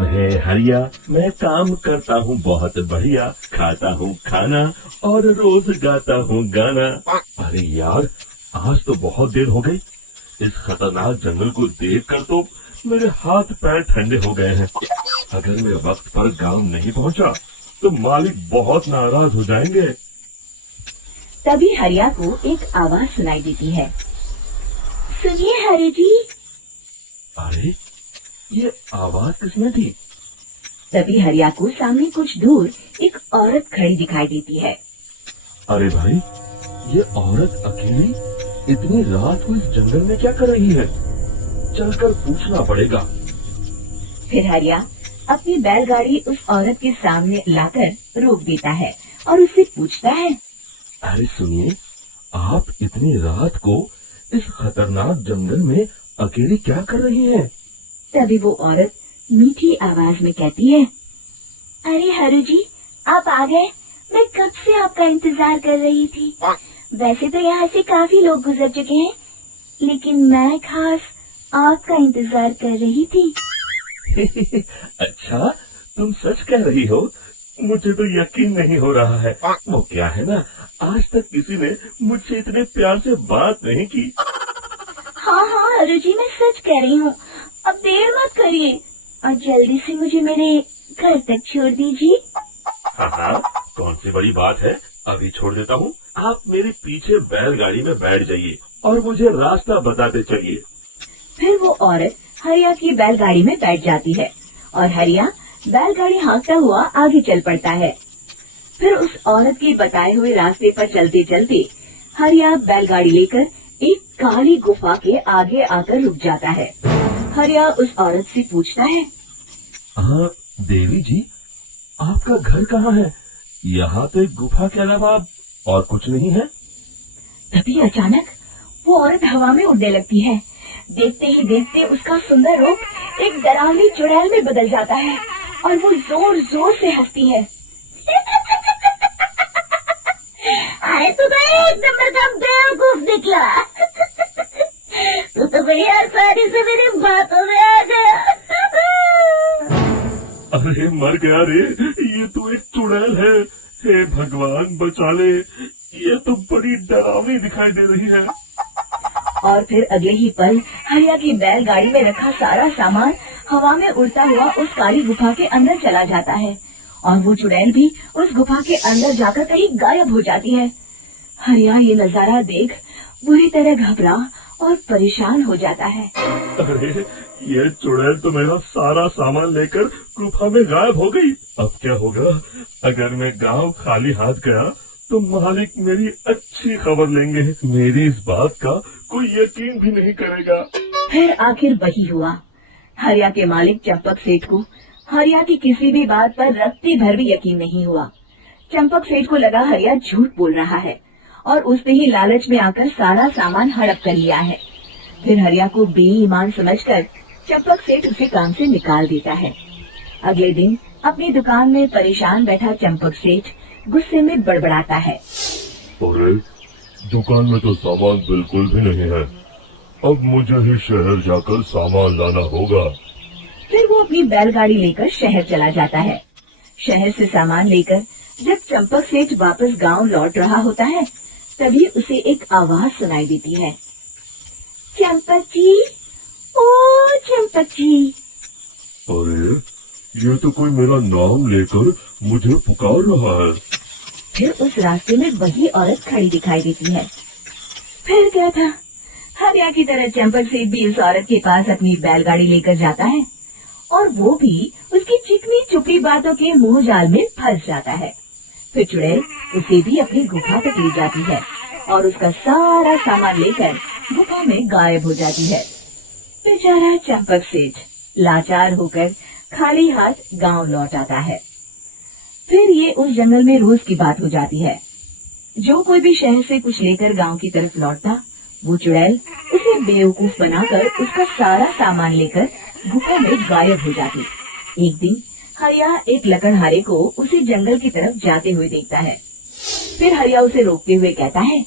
नाम है हरिया, मैं काम करता हूँ बहुत बढ़िया, खाता हूँ खाना और रोज गाता हूँ गाना। अरे यार, आज तो बहुत देर हो गई। इस खतरनाक जंगल को देखकर तो मेरे हाथ पैर ठंडे हो गए हैं। अगर मैं वक्त पर गांव नहीं पहुंचा तो मालिक बहुत नाराज हो जाएंगे। तभी हरिया को एक आवाज सुनाई देती है। सुनिए हरि जी। अरे, ये आवाज किसने दी? तभी हरिया को सामने कुछ दूर एक औरत खड़ी दिखाई देती है। अरे भाई, ये औरत अकेली इतनी रात को इस जंगल में क्या कर रही है? चलकर पूछना पड़ेगा। फिर हरिया अपनी बैलगाड़ी उस औरत के सामने लाकर रोक देता है और उससे पूछता है। अरे सुनिए, आप इतनी रात को इस खतरनाक जंगल में अकेली क्या कर रही हैं? तभी वो औरत मीठी आवाज में कहती है। अरे हरु जी, आप आ गए। मैं कब से आपका इंतजार कर रही थी। वैसे तो यहाँ से काफी लोग गुजर चुके हैं, लेकिन मैं खास आपका इंतजार कर रही थी। अच्छा, तुम सच कह रही हो? मुझे तो यकीन नहीं हो रहा है। वो क्या है ना, आज तक किसी ने मुझसे इतने प्यार से बात नहीं की। हाँ हाँ हरु जी, मैं सच कह रही हूँ। अब देर मत करिए और जल्दी से मुझे मेरे घर तक छोड़ दीजिए। हाँ हाँ, कौन सी बड़ी बात है, अभी छोड़ देता हूँ। आप मेरे पीछे बैलगाड़ी में बैठ जाइए और मुझे रास्ता बताते चलिए। फिर वो औरत हरिया की बैलगाड़ी में बैठ जाती है और हरिया बैलगाड़ी हाँकता हुआ आगे चल पड़ता है। फिर उस औरत के बताए हुए रास्ते पर चलते चलते हरिया बैलगाड़ी लेकर एक काली गुफा के आगे आकर रुक जाता है। हरिया उस औरत से पूछता है। हाँ देवी जी, आपका घर कहाँ है? यहाँ तो एक गुफा के अलावा और कुछ नहीं है। तभी अचानक वो औरत हवा में उड़ने लगती है। देखते ही देखते उसका सुंदर रूप एक डरावनी चुड़ैल में बदल जाता है और वो जोर जोर से हंसती है। अरे तू तो एक नंबर का बेवकूफ निकला। तू तो बड़ी आसानी से मेरी बातों में आ गया। अरे मर गया रे, ये तो एक चुड़ैल है। हे भगवान बचा ले, ये तो बड़ी डरावनी दिखाई दे रही है। और फिर अगले ही पल हरिया की बैलगाड़ी में रखा सारा सामान हवा में उड़ता हुआ उस काली गुफा के अंदर चला जाता है और वो चुड़ैल भी उस गुफा के अंदर जाकर कहीं गायब हो जाती है। हरिया ये नजारा देख बुरी तरह घबरा और परेशान हो जाता है। अरे, ये चुड़ैल तो मेरा सारा सामान लेकर गुफा में गायब हो गई। अब क्या होगा? अगर मैं गांव खाली हाथ गया तो मालिक मेरी अच्छी खबर लेंगे। मेरी इस बात का कोई यकीन भी नहीं करेगा। फिर आखिर वही हुआ। हरिया के मालिक चंपक सेठ को हरिया की किसी भी बात पर रत्ती भर भी यकीन नहीं हुआ। चंपक सेठ को लगा हरिया झूठ बोल रहा है और उसने ही लालच में आकर सारा सामान हड़प कर लिया है। फिर हरिया को बेईमान समझकर चंपक सेठ उसे काम से निकाल देता है। अगले दिन अपनी दुकान में परेशान बैठा चंपक सेठ गुस्से में बड़बड़ाता है। अरे, दुकान में तो सामान बिल्कुल भी नहीं है। अब मुझे ही शहर जाकर सामान लाना होगा। फिर वो अपनी बैलगाड़ी लेकर शहर चला जाता है। शहर से सामान लेकर जब चंपक सेठ वापस गांव लौट रहा होता है, तभी उसे एक आवाज सुनाई देती है। चंपक जी, ओ चंपक जी। अरे, ये तो कोई मेरा नाम लेकर मुझे पुकार रहा है। फिर उस रास्ते में वही औरत खड़ी दिखाई देती है। फिर क्या था, हरिया की तरह चंपक सेठ भी उस औरत के पास अपनी बैलगाड़ी लेकर जाता है और वो भी उसकी चिकनी चुपड़ी बातों के मुंह जाल में फंस जाता है। फिर चुड़ैल उसे भी अपनी गुफा तक ले जाती है और उसका सारा सामान लेकर गुफा में गायब हो जाती है। बेचारा चंपक सेठ लाचार होकर खाली हाथ गांव लौट आता है। फिर ये उस जंगल में रोज की बात हो जाती है। जो कोई भी शहर से कुछ लेकर गांव की तरफ लौटता, वो चुड़ैल उसे बेवकूफ बनाकर उसका सारा सामान लेकर गुफा में गायब हो जाती। एक दिन हरिया एक लकड़हारे को उसे जंगल की तरफ जाते हुए देखता है। फिर हरिया उसे रोकते हुए कहता है।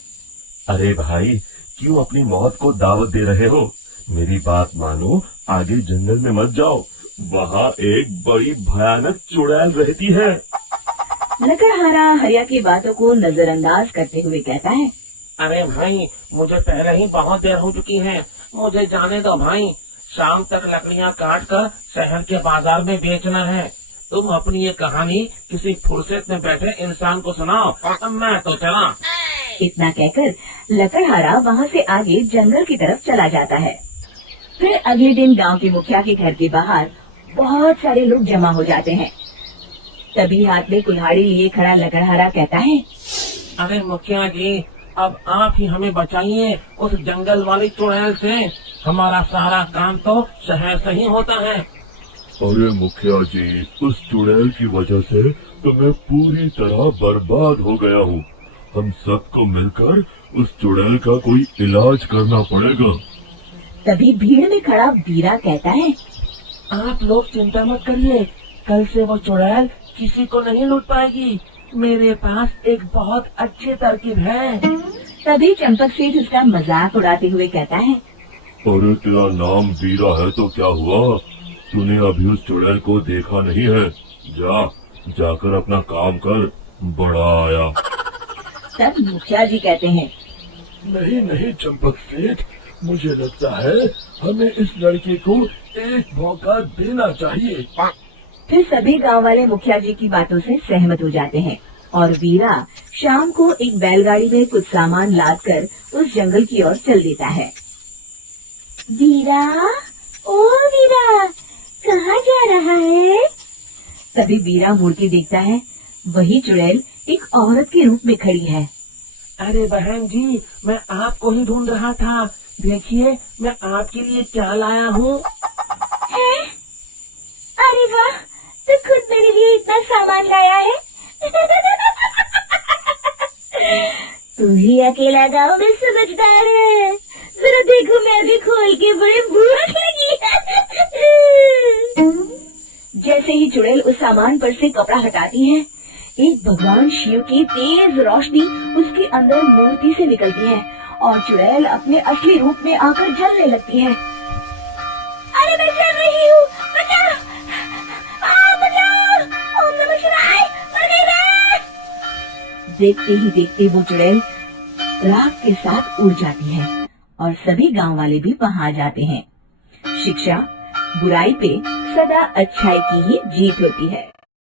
अरे भाई, क्यों अपनी मौत को दावत दे रहे हो? मेरी बात मानो, आगे जंगल में मत जाओ वहाँ एक बड़ी भयानक चुड़ैल रहती है। लकड़हारा हरिया की बातों को नजरअंदाज करते हुए कहता है। अरे भाई, मुझे पहले ही बहुत देर हो चुकी है, मुझे जाने दो भाई। शाम तक लकड़ियाँ काट कर शहर के बाजार में बेचना है। तुम अपनी ये कहानी किसी फुर्सत में बैठे इंसान को सुनाओ, मैं तो चला। इतना कहकर लकड़हारा वहाँ से आगे जंगल की तरफ चला जाता है। फिर अगले दिन गांव के मुखिया के घर के बाहर बहुत सारे लोग जमा हो जाते हैं। तभी हाथ में कुल्हाड़ी लिए खड़ा लकड़हारा कहता है। अरे मुखिया जी, अब आप ही हमें बचाइए उस जंगल वाली चुड़ैल से। हमारा सारा काम तो शहर से ही होता है। अरे मुखिया जी, उस चुड़ैल की वजह से तो मैं पूरी तरह बर्बाद हो गया हूँ। हम सबको मिलकर उस चुड़ैल का कोई इलाज करना पड़ेगा। तभी भीड़ में खड़ा वीरा कहता है। आप लोग चिंता मत करिए, कल से वो चुड़ैल किसी को नहीं लूट पाएगी। मेरे पास एक बहुत अच्छी तरकीब है। तभी चंपक सेठ उसका मजाक उड़ाते हुए कहता है। अरे तेरा नाम वीरा है तो क्या हुआ? तूने अभी उस चुड़ैल को देखा नहीं है? जाकर अपना काम कर, बड़ा आया। तब मुखिया जी कहते हैं। नहीं चंपक सेठ, मुझे लगता है हमें इस लड़के को एक मौका देना चाहिए। फिर सभी गांव वाले मुखिया जी की बातों से सहमत हो जाते हैं और वीरा शाम को एक बैलगाड़ी में कुछ सामान लाद कर उस जंगल की ओर चल देता है। वीरा, ओ वीरा, कहाँ जा रहा है? तभी वीरा मुड़ के देखता है, वही चुड़ैल एक औरत के रूप में खड़ी है। अरे बहन जी, मैं आपको ही ढूंढ रहा था। देखिए, मैं आपके लिए क्या लाया हूँ। अरे वाह, तू खुद मेरे लिए इतना सामान लाया है। तू ही अकेला गाँव में समझदार है। जरा देखो, मैं भी खोल के बड़े भूख लगी है। जैसे ही चुड़ैल उस सामान पर से कपड़ा हटाती है, एक भगवान शिव की तेज रोशनी उसके अंदर मूर्ति से निकलती है और चुड़ैल अपने असली रूप में आकर जलने लगती है। अरे मैं जल रही हूँ, बचाओ! बचाओ! ओम नमः शिवाय! अरे देखते ही देखते वो चुड़ैल राख के साथ उड़ जाती है और सभी गांव वाले भी वहां जाते हैं। शिक्षा बुराई पे सदा अच्छाई की ही जीत होती है।